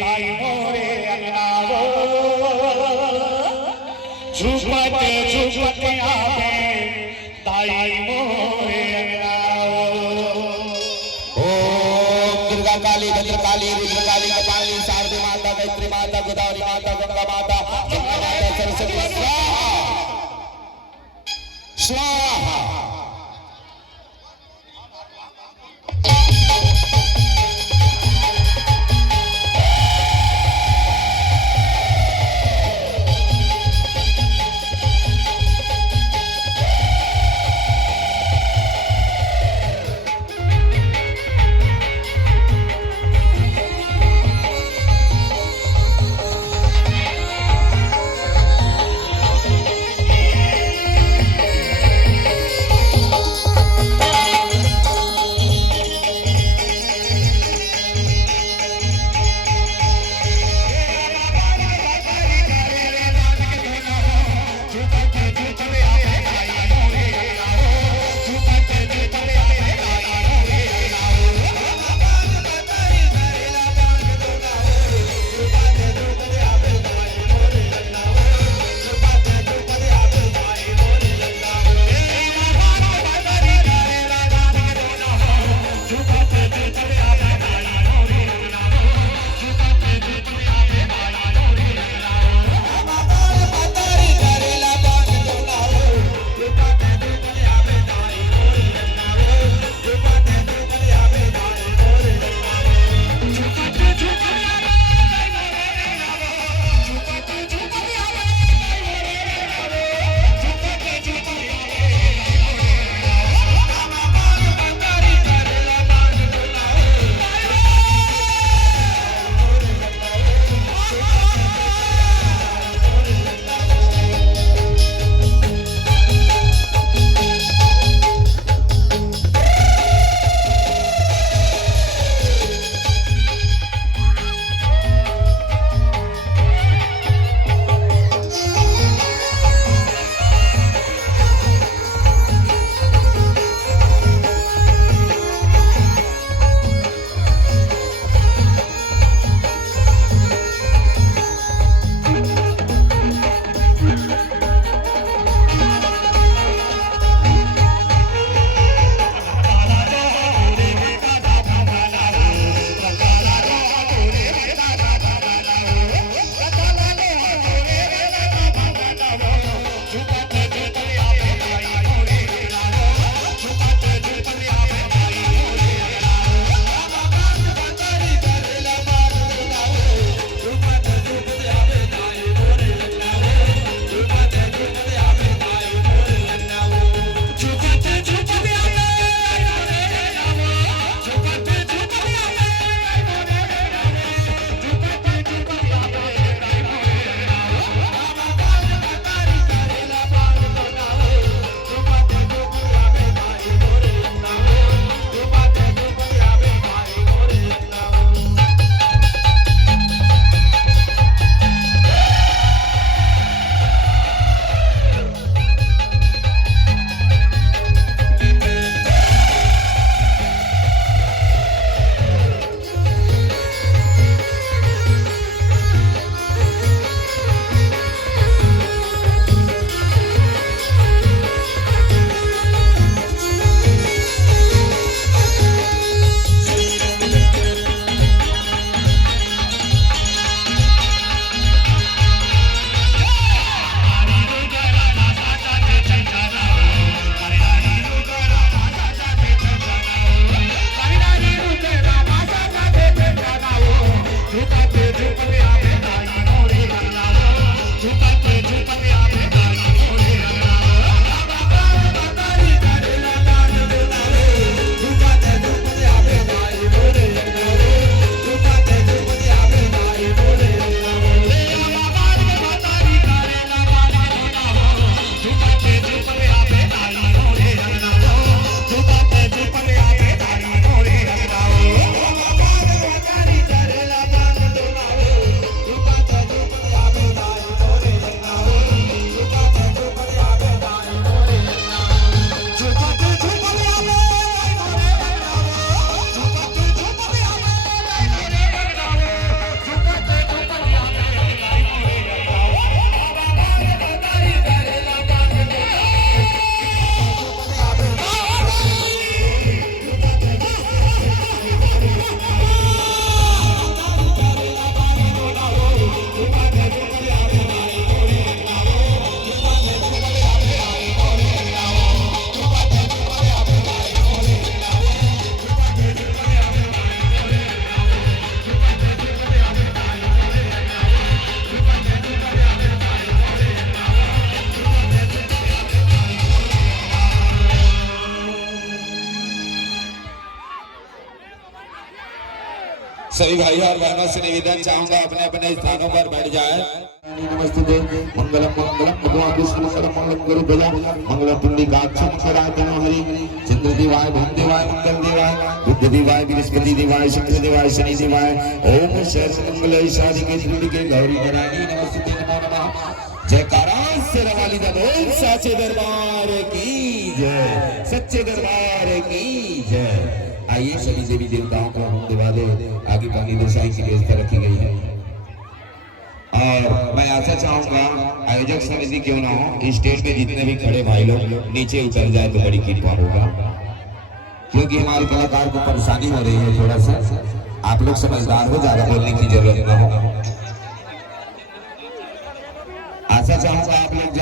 दाई मोरे अंगनावो झुपते झुपते आवे दाई मोरे अंगनावो। ओम दुर्गा काली भद्रकाली रुद्रकाली कपालिनी शारदे माता गायत्री माता गोदावरी माता गंगा माता जमुना माता सरस्वती स्वाहा स्वाहा। सभी भाई और बहनों से निवेदन चाहूंगा अपने अपने स्थानों पर बैठ जाए। नमस्ते मंगलम मंगलम भगवान विष्णु मंगलम मंगलम गुरु ध्वजा मंगलम पुंडरीकाक्ष मंगलायतनो हरि चंद्र देवाय भूम देवाय मंगल देवाय बुद्ध देवाय बृहस्पति देवाय शुक्र देवाय शनि देवाय ओम सर्व मंगल शादी के श्री के गौरी नारायणी नमस्ते नमो नमः। जयकारा शेरवाली दा बोल साचे दरबार की जय, सच्चे दरबार की जय। आइए सभी देवी देवताओं को हम दिवाले आगे पानी दर्शाई की व्यवस्था रखी गई है और मैं आशा चाहूंगा आयोजक समिति क्यों ना हो स्टेज पे जितने भी खड़े भाई लोग नीचे उतर जाए तो बड़ी कृपा होगा, क्योंकि हमारे कलाकार को परेशानी हो रही है। थोड़ा सा आप लोग समझदार हो, ज्यादा बोलने की जरूरत न हो। आशा चाहूंगा आप लोग